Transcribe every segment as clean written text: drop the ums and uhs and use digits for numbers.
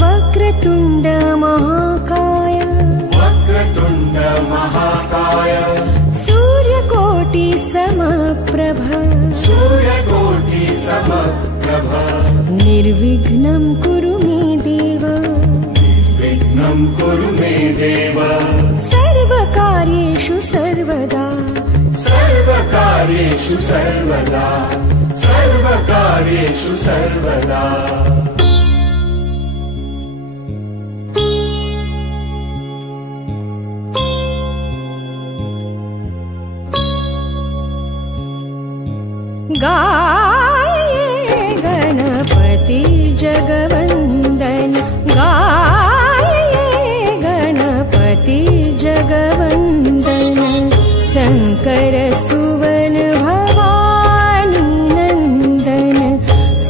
वक्रतुण्ड महाकाय सूर्यकोटि समप्रभ निर्विघ्नं कुरु मे देव सर्वकार्येषु सर्वदा गाये गणपति जगवंदन गाये गणपति जगवंदन शंकर सुवन भवानी नंदन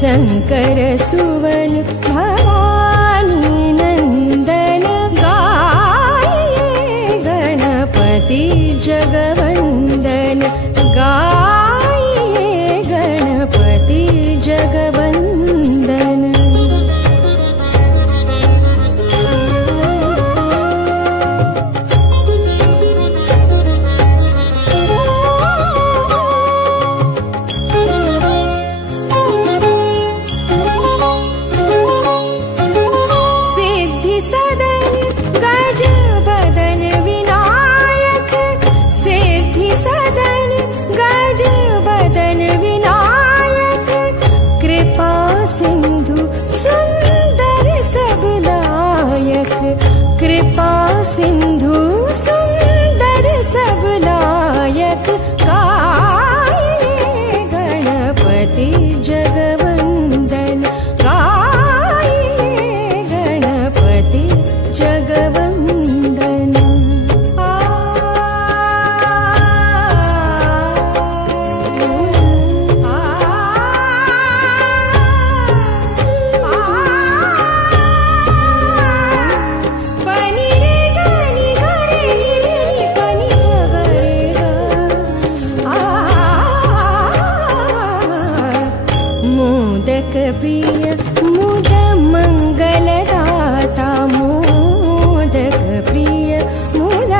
शंकर सुवन भवानी नंदन गाये गणपति जगवंदन गाये गणपति जगवंदन। सिद्धि सदन गज बदन विनायक सिद्धि सदन गज बदन विनायक कृपा सिंधु सुंदर सब लायक कृपा सिंधु सुंदर सब लायक गाये गणपति जगवंदन गाये गणपति जगवंदन। मोदक प्रिय मुद मंगलदाता मोदक प्रिय मुद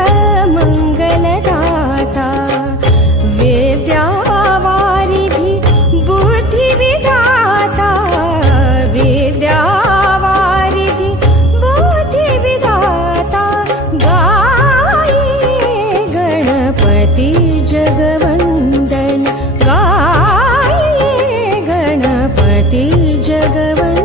मंगलदाता विद्यावारिधि बुद्धि विधाता विद्यावारिधि बुद्धि विधाता गाये गणपति जगवंदन गाये गणपति जगवंदन।